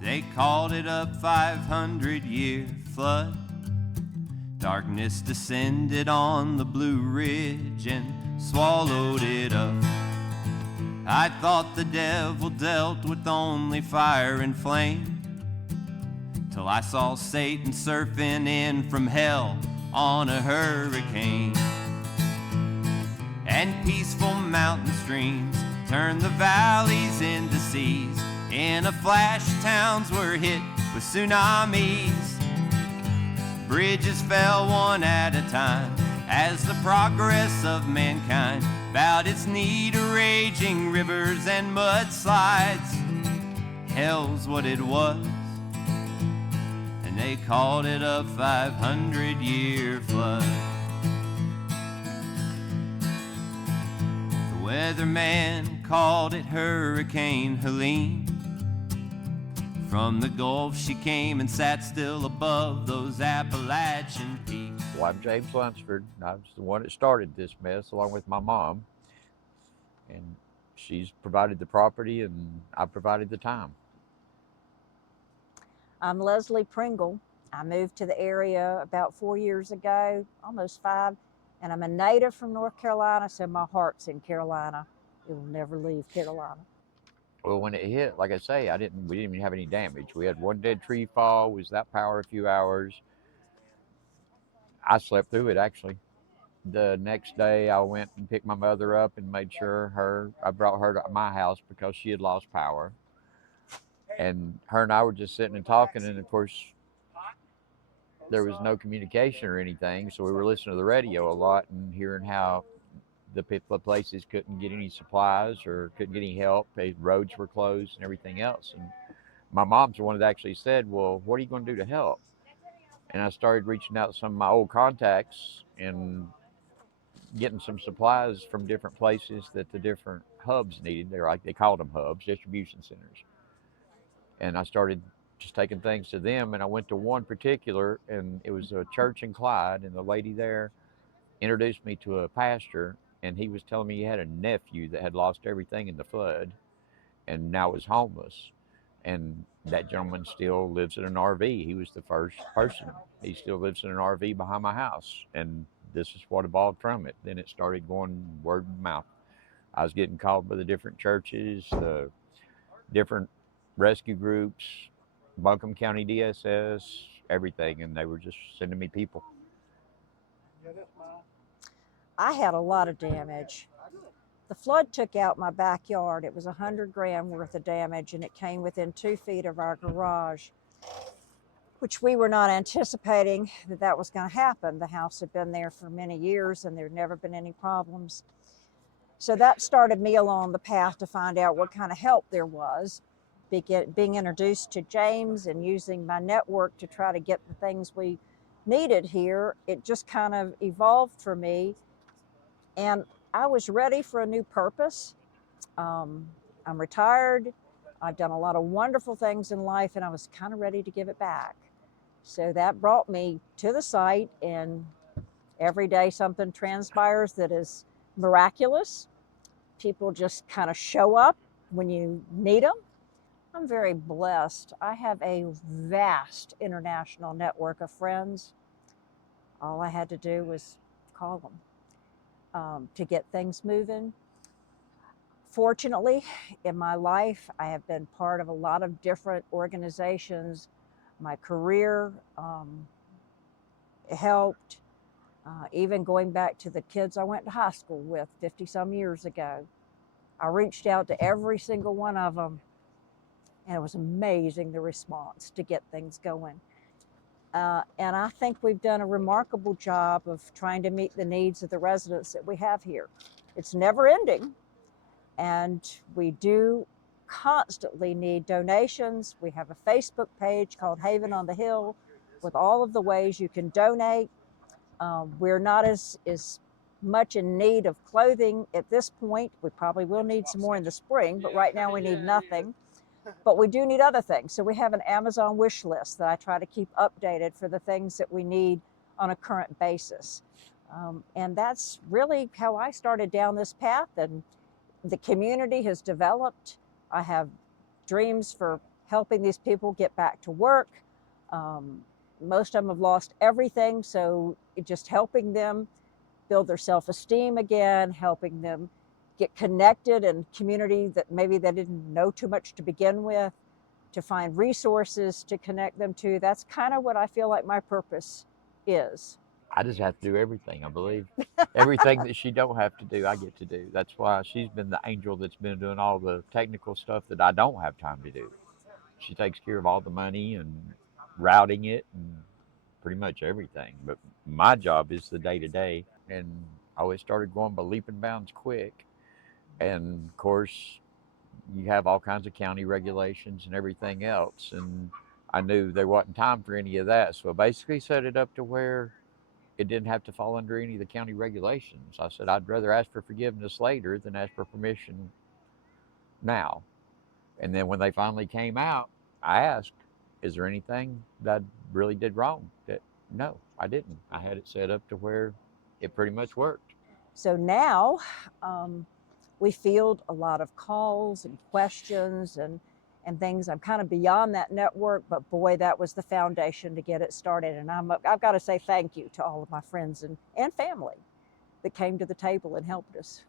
They called it a 500-year flood. Darkness descended on the Blue Ridge and swallowed it up. I thought the devil dealt with only fire and flame, till I saw Satan surfing in from hell on a hurricane. And peaceful mountain streams turned the valleys into seas. In a flash, towns were hit with tsunamis. Bridges fell one at a time as the progress of mankind bowed its knee to raging rivers and mudslides. Hell's what it was, and they called it a 500-year flood. The weatherman called it Hurricane Helene. From the Gulf she came and sat still above those Appalachian peaks. Well, I'm James Lunsford. I was the one that started this mess along with my mom. And she's provided the property and I provided the time. I'm Leslie Pringle. I moved to the area about 4 years ago, almost 5, and I'm a native from North Carolina, so my heart's in Carolina. It will never leave Carolina. Well, when it hit, like I say, we didn't even have any damage. We had one dead tree fall, was that power a few hours. I slept through it, actually. The next day, I went and picked my mother up and made sure I brought her to my house because she had lost power. And her and I were just sitting and talking, and of course, there was no communication or anything, so we were listening to the radio a lot and hearing how the places couldn't get any supplies or couldn't get any help. The roads were closed and everything else. And my mom's the one that actually said, well, what are you going to do to help? And I started reaching out to some of my old contacts and getting some supplies from different places that the different hubs needed. They called them hubs, distribution centers. And I started just taking things to them. And I went to one particular, and it was a church in Clyde, and the lady there introduced me to a pastor. And he was telling me he had a nephew that had lost everything in the flood and now is homeless. And that gentleman still lives in an RV. He was the first person. He still lives in an RV behind my house. And this is what evolved from it. Then it started going word of mouth. I was getting called by the different churches, the different rescue groups, Buncombe County DSS, everything. And they were just sending me people. I had a lot of damage. The flood took out my backyard. It was $100,000 worth of damage, and it came within 2 feet of our garage, which we were not anticipating that was going to happen. The house had been there for many years, and there'd never been any problems. So that started me along the path to find out what kind of help there was. Being introduced to James and using my network to try to get the things we needed here, it just kind of evolved for me. And I was ready for a new purpose. I'm retired. I've done a lot of wonderful things in life, and I was kind of ready to give it back. So that brought me to the site, and every day something transpires that is miraculous. People just kind of show up when you need them. I'm very blessed. I have a vast international network of friends. All I had to do was call them. To get things moving. Fortunately, in my life, I have been part of a lot of different organizations. My career helped, even going back to the kids I went to high school with 50 some years ago. I reached out to every single one of them, and it was amazing the response to get things going. And I think we've done a remarkable job of trying to meet the needs of the residents that we have here. It's never ending, and we do constantly need donations. We have a Facebook page called Haven on the Hill with all of the ways you can donate. We're not as much in need of clothing at this point. We probably will need some more in the spring, but right now we need nothing. But we do need other things. So we have an Amazon wish list that I try to keep updated for the things that we need on a current basis. And that's really how I started down this path, and the community has developed. I have dreams for helping these people get back to work. Most of them have lost everything, so just helping them build their self-esteem again, helping them get connected in community that maybe they didn't know too much to begin with, to find resources to connect them to. That's kind of what I feel like my purpose is. I just have to do everything, I believe. Everything that she don't have to do, I get to do. That's why she's been the angel that's been doing all the technical stuff that I don't have time to do. She takes care of all the money and routing it and pretty much everything. But my job is the day-to-day. And I always started going by leap and bounds quick. And of course, you have all kinds of county regulations and everything else. And I knew there wasn't time for any of that. So I basically set it up to where it didn't have to fall under any of the county regulations. I said, I'd rather ask for forgiveness later than ask for permission now. And then when they finally came out, I asked, is there anything that I really did wrong? No, I didn't. I had it set up to where it pretty much worked. So now we field a lot of calls and questions and things. I'm kind of beyond that network, but boy, that was the foundation to get it started. And I've got to say thank you to all of my friends and family that came to the table and helped us.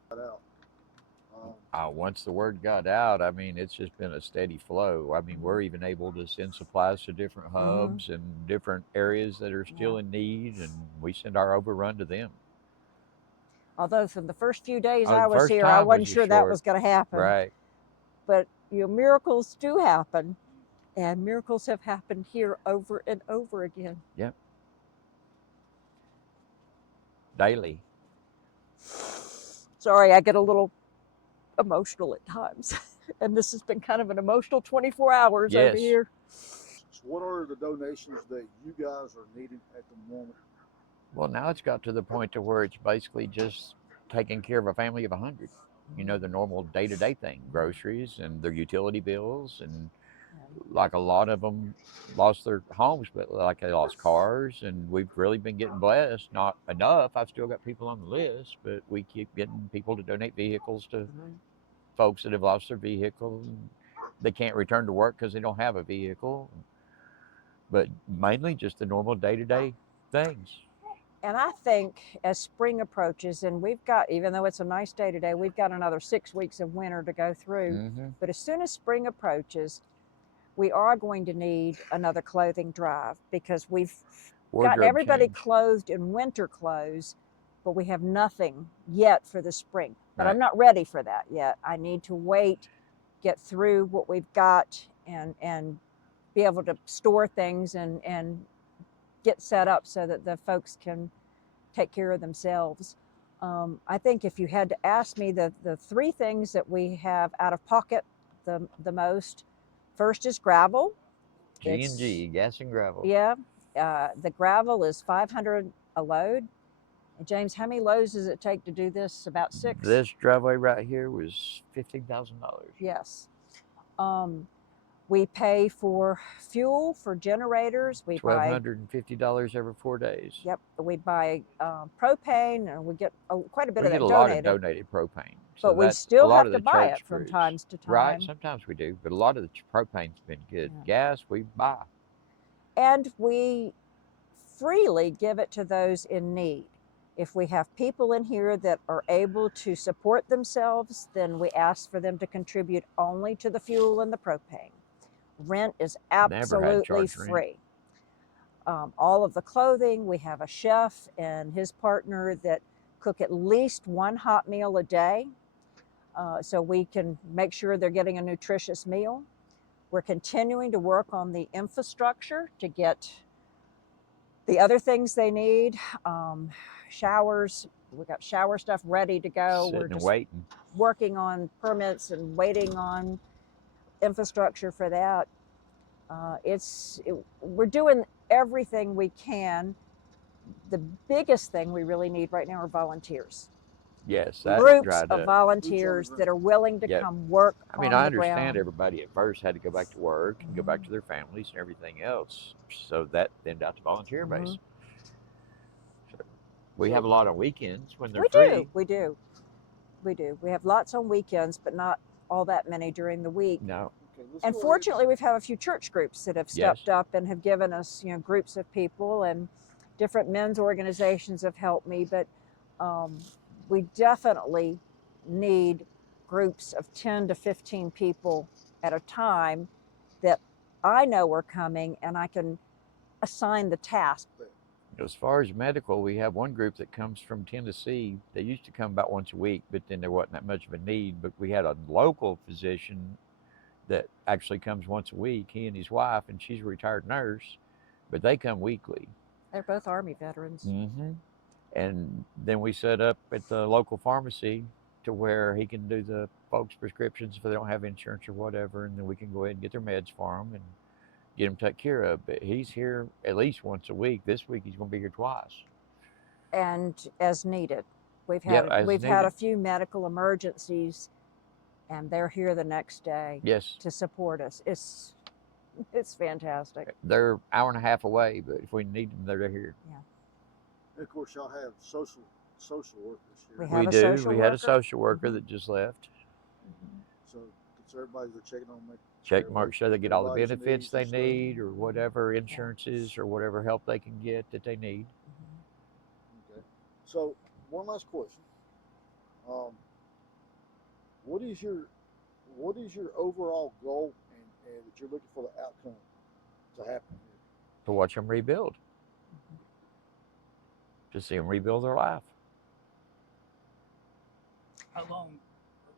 Once the word got out, I mean, it's just been a steady flow. I mean, we're even able to send supplies to different hubs and different areas that are still in need, and we send our overrun to them. Although from the first few days I was here, I wasn't sure that was going to happen. Right. But miracles do happen, and miracles have happened here over and over again. Yep. Daily. Sorry, I get a little emotional at times. And this has been kind of an emotional 24 hours over here. So what are the donations that you guys are needing at the moment? Well, now it's got to the point to where it's basically just taking care of a family of 100. You know, the normal day-to-day thing, groceries and their utility bills, and like a lot of them lost their homes, but like they lost cars, and we've really been getting blessed. Not enough. I've still got people on the list, but we keep getting people to donate vehicles to folks that have lost their vehicle. And they can't return to work because they don't have a vehicle. But mainly just the normal day-to-day things. And I think as spring approaches, and we've got, even though it's a nice day today, we've got another 6 weeks of winter to go through. But as soon as spring approaches, we are going to need another clothing drive, because we've got everybody clothed in winter clothes, but we have nothing yet for the spring. But I'm not ready for that yet. I need to wait, get through what we've got, and be able to store things and get set up so that the folks can take care of themselves. I think if you had to ask me the 3 things that we have out of pocket the most, first is gravel. G&G, gas and gravel. Yeah, the gravel is $500 a load. And James, how many loads does it take to do this? About 6? This driveway right here was $15,000. Yes. We pay for fuel for generators. We buy $1,250 every 4 days. Yep. We buy propane, and we get quite a bit of that donated. We get a lot of donated propane. So but we still have to buy it from time to time. Right, sometimes we do, but a lot of the propane's been good. Gas, we buy. And we freely give it to those in need. If we have people in here that are able to support themselves, then we ask for them to contribute only to the fuel and the propane. Rent is absolutely free. All of the clothing, we have a chef and his partner that cook at least 1 hot meal a day, so we can make sure they're getting a nutritious meal. We're continuing to work on the infrastructure to get the other things they need. Showers, we got shower stuff ready to go. We're just waiting, working on permits and waiting on infrastructure for that. We're doing everything we can. The biggest thing we really need right now are volunteers. Yes, groups of volunteers that are willing to come work. I mean, I understand everybody at first had to go back to work and go back to their families and everything else, so that thinned out the volunteer base. So we have a lot on weekends when they're free. We do. We have lots on weekends, but not all that many during the week. No. Okay, let's And go ahead. fortunately, we've had a few church groups that have stepped Yes. up and have given us, groups of people, and different men's organizations have helped me. But we definitely need groups of 10 to 15 people at a time that I know are coming, and I can assign the task. As far as medical, we have one group that comes from Tennessee. They used to come about once a week, but then there wasn't that much of a need. But we had a local physician that actually comes once a week, he and his wife, and she's a retired nurse, but they come weekly. They're both Army veterans. Mm-hmm. And then we set up at the local pharmacy to where he can do the folks' prescriptions if they don't have insurance or whatever, and then we can go ahead and get their meds for them and get them taken care of. But he's here at least once a week. This week he's going to be here twice. And as needed. We've Yeah, had as we've had a needed. few medical emergencies, and they're here the next day Yes, to support us. It's fantastic. they're an hour and a half away, but if we need them, they're here. And of course, y'all have social workers here. We have We a do. social We had a worker. social worker Mhm. that just left. So it's everybody's checking on me. Check mark, sure they get all the everybody's benefits needs they and stuff. need, or whatever insurances or whatever help they can get that they need. Okay. So one last question. What is your overall goal and that you're looking for the outcome to happen here? To watch them rebuild. To see them rebuild their life. How long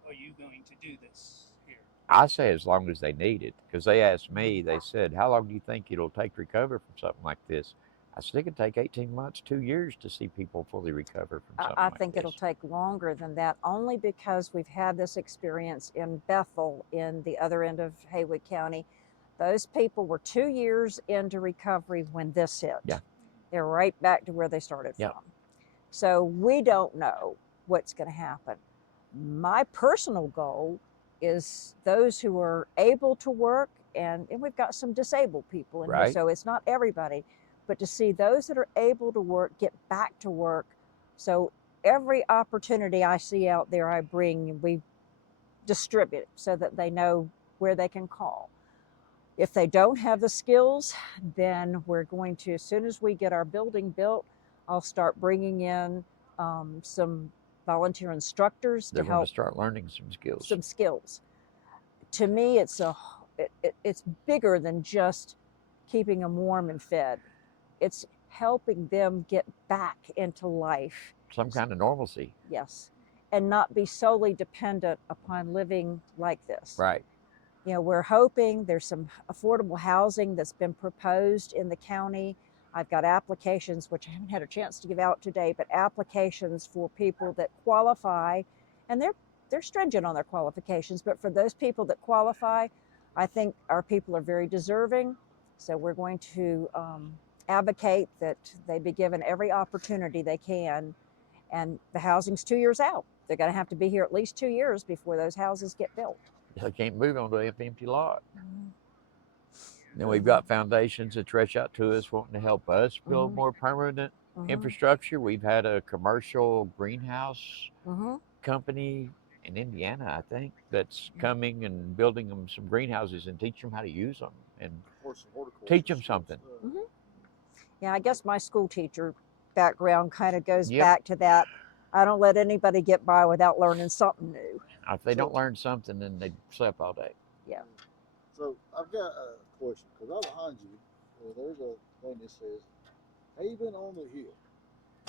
are you going to do this here? I say as long as they need it, because they asked me, they said, how long do you think it'll take to recover from something like this? I said it could take 18 months, 2 years to see people fully recover from something I like think this. it'll take longer than that, only because we've had this experience in Bethel, in the other end of Haywood County. Those people were 2 years into recovery when this hit. Yeah. They're right back to where they started Yeah. from. So we don't know what's going to happen. My personal goal is those who are able to work, and we've got some disabled people in here, Right. so it's not everybody, but to see those that are able to work get back to work. So every opportunity I see out there, I bring, we distribute so that they know where they can call. If they don't have the skills, then we're going to, as soon as we get our building built, I'll start bringing in some volunteer instructors They're to going help to start learning some skills. To me, it's it's bigger than just keeping them warm and fed. It's helping them get back into life. Some kind of normalcy. Yes, and not be solely dependent upon living like this. Right. We're hoping there's some affordable housing that's been proposed in the county. I've got applications, which I haven't had a chance to give out today, but applications for people that qualify, and they're stringent on their qualifications, but for those people that qualify, I think our people are very deserving. So we're going to advocate that they be given every opportunity they can. And the housing's 2 years out. They're going to have to be here at least 2 years before those houses get built. They can't move onto an empty lot. Then we've got foundations that reach out to us wanting to help us build more permanent infrastructure. We've had a commercial greenhouse company in Indiana, I think, that's coming and building them some greenhouses and teach them how to use them and teach them something. Yeah, I guess my school teacher background kind of goes back to that. I don't let anybody get by without learning something new. If they don't learn something, then they slept all day. Yeah. So I've got a question, because out behind you, there's a thing that says Haven on the Hill.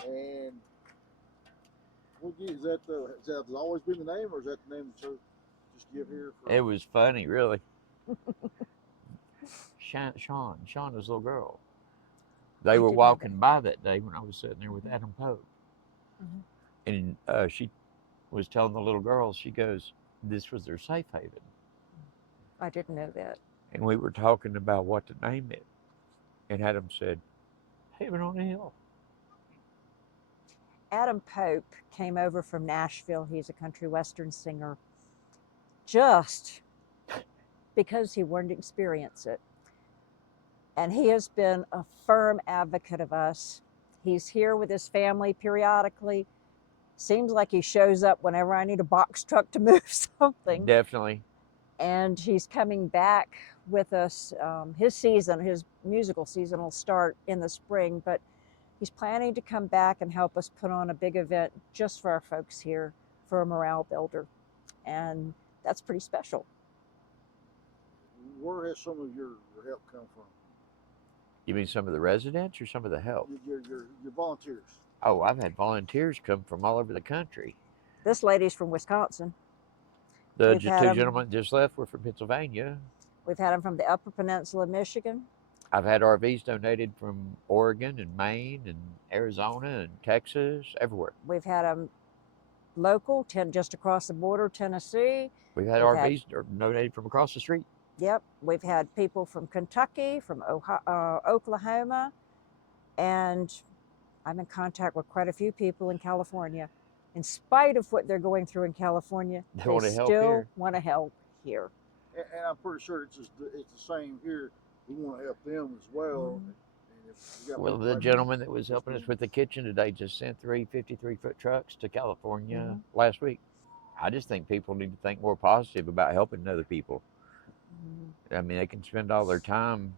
And is that has always been the name, or is that the name the church just give here? It was funny, really. Sean was a little girl. They were walking by that day when I was sitting there with Adam Pope. And she was telling the little girl, she goes, this was their safe haven. I didn't know that. And we were talking about what to name it. And Adam said, Haven on the Hill. Adam Pope came over from Nashville. He's a country western singer, just because he wanted to experience it. And he has been a firm advocate of us. He's here with his family periodically. Seems like he shows up whenever I need a box truck to move something. Definitely. and he's coming back with us. His musical season will start in the spring, but he's planning to come back and help us put on a big event just for our folks here, for a morale builder. And that's pretty special. Where has some of your help come from? You mean some of the residents or some of the help? Your volunteers. Oh, I've had volunteers come from all over the country. This lady's from Wisconsin. The We've two had 'em- gentlemen just left were from Pennsylvania. We've had them from the Upper Peninsula of Michigan. I've had RVs donated from Oregon and Maine and Arizona and Texas, everywhere. We've had them local, just across the border, Tennessee. We've had RVs donated from across the street. Yep. We've had people from Kentucky, from Oklahoma, and I'm in contact with quite a few people in California. In spite of what they're going through in California, They wanna help still here. want to help here. And I'm pretty sure it's the same here. We want to help them as well. And if you got Well, people the like gentleman me, that was just helping us do it. with the kitchen today just sent 3 53-foot trucks to California Mhm. last week. I just think people need to think more positive about helping other people. I mean, they can spend all their time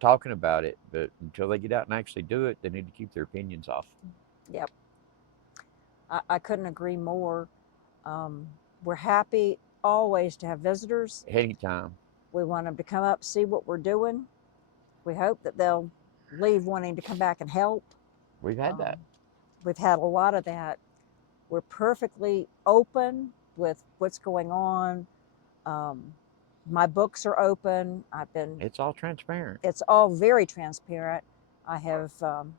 talking about it, but until they get out and actually do it, they need to keep their opinions off. Yep. I couldn't agree more. We're happy always to have visitors. Anytime. We want them to come up, see what we're doing. We hope that they'll leave wanting to come back and help. We've had that. We've had a lot of that. We're perfectly open with what's going on. My books are open. It's all transparent. It's all very transparent. I have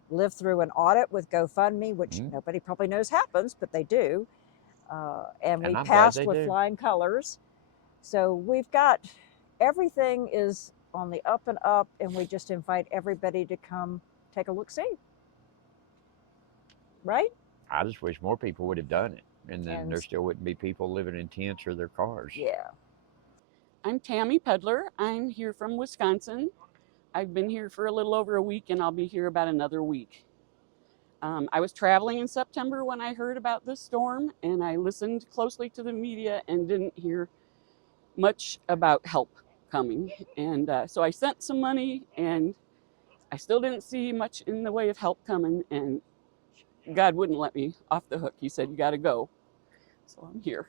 lived through an audit with GoFundMe, which nobody probably knows happens, but they do. And we I'm glad passed they with do. flying colors. So we've got, everything is on the up and up, and we just invite everybody to come take a look-see. Right? I just wish more people would have done it, and then And- there still wouldn't be people living in tents or their cars. Yeah. I'm Tami Peddler. I'm here from Wisconsin. I've been here for a little over a week, and I'll be here about another week. I was traveling in September when I heard about this storm, and I listened closely to the media and didn't hear much about help coming. And so I sent some money, and I still didn't see much in the way of help coming, and God wouldn't let me off the hook. He said, "You got to go." So I'm here.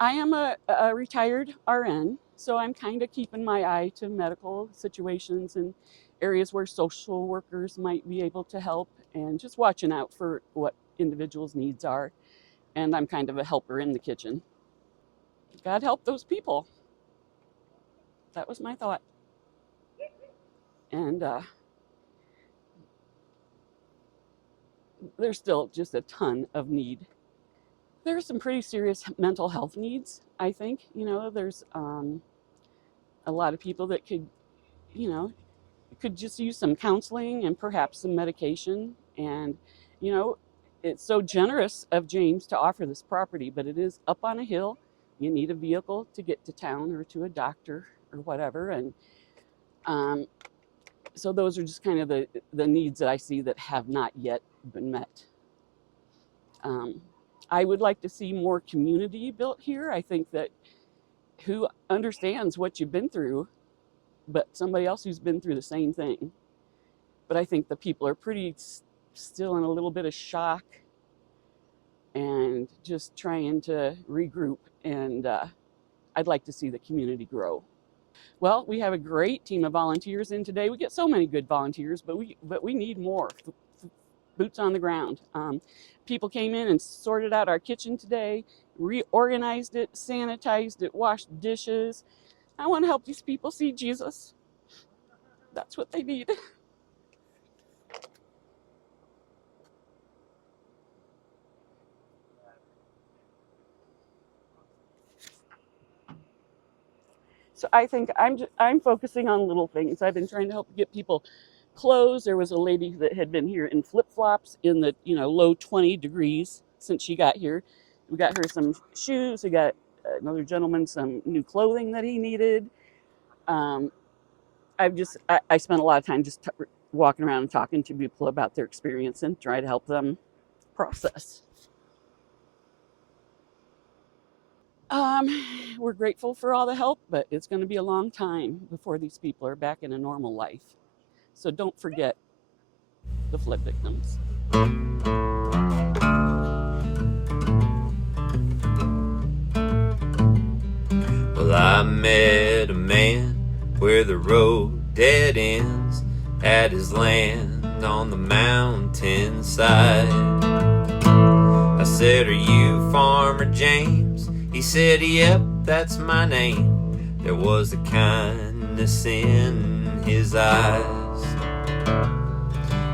I am a retired RN, so I'm kind of keeping my eye to medical situations and areas where social workers might be able to help, and just watching out for what individuals' needs are. And I'm kind of a helper in the kitchen. God help those people. That was my thought. And there's still just a ton of need. There's some pretty serious mental health needs, I think. There's a lot of people that could just use some counseling and perhaps some medication. And, it's so generous of James to offer this property, but it is up on a hill. You need a vehicle to get to town or to a doctor or whatever. And so those are just kind of the needs that I see that have not yet been met. I would like to see more community built here. I think that who understands what you've been through, but somebody else who's been through the same thing. But I think the people are pretty still in a little bit of shock and just trying to regroup. And I'd like to see the community grow. Well, we have a great team of volunteers in today. We get so many good volunteers, but we need more boots on the ground. People came in and sorted out our kitchen today, reorganized it, sanitized it, washed dishes. I want to help these people see Jesus. That's what they need. So I think I'm focusing on little things. I've been trying to help get people clothes. There was a lady that had been here in flip-flops in the low 20 degrees since she got here. We got her some shoes. We got another gentleman some new clothing that he needed. I spent a lot of time just walking around and talking to people about their experience and try to help them process. We're grateful for all the help, but it's going to be a long time before these people are back in a normal life. So don't forget the flood victims. Well, I met a man where the road dead ends at his land on the mountainside. I said, "Are you Farmer James?" He said, "Yep, that's my name." There was a kindness in his eyes.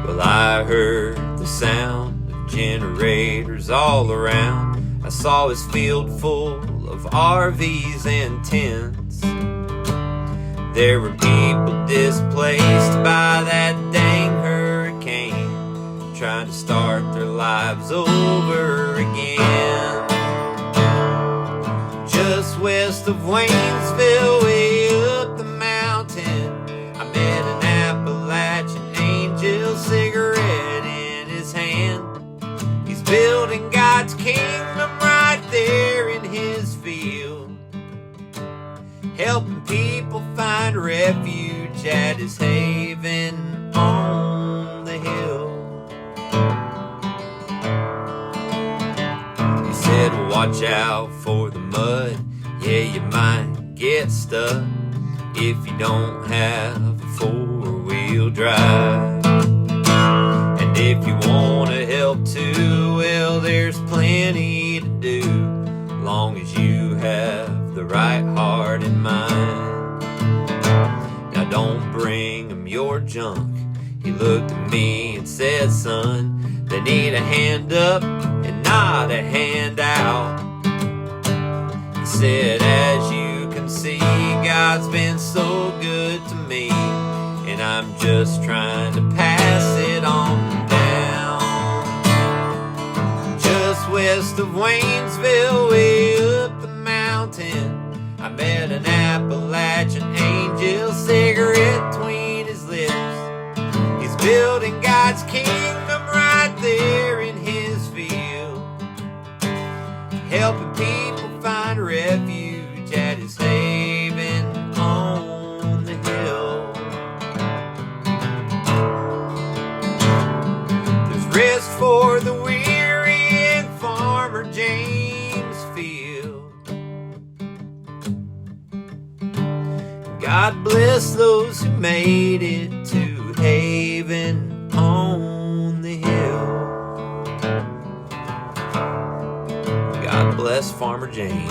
Well, I heard the sound of generators all around. I saw his field full of RVs and tents. There were people displaced by that dang hurricane, trying to start their lives over again. Just west of Waynesville, way up the mountain, I met an Appalachian angel, cigarette in his hand. He's building God's kingdom right there in his field, helping people find refuge at his haven on the hill. He said, "Watch out for the mud, yeah, you might get stuck if you don't have a four-wheel drive. And if you want to help too, well, there's plenty to do, long as you have the right heart and mind. Now don't bring them your junk." He looked at me and said, "Son, they need a hand up and not a hand out." He said, "As you can see, God's been so good to me, and I'm just trying to pass it on down." Just west of Waynesville, way up the mountain, I met an Appalachian angel, cigarette between his lips. He's building God's kingdom right there in his field, helping people find refuge at his haven on the hill. There's rest for the weary in Farmer James Field. God bless those who made it to haven on the hill. God bless Farmer James.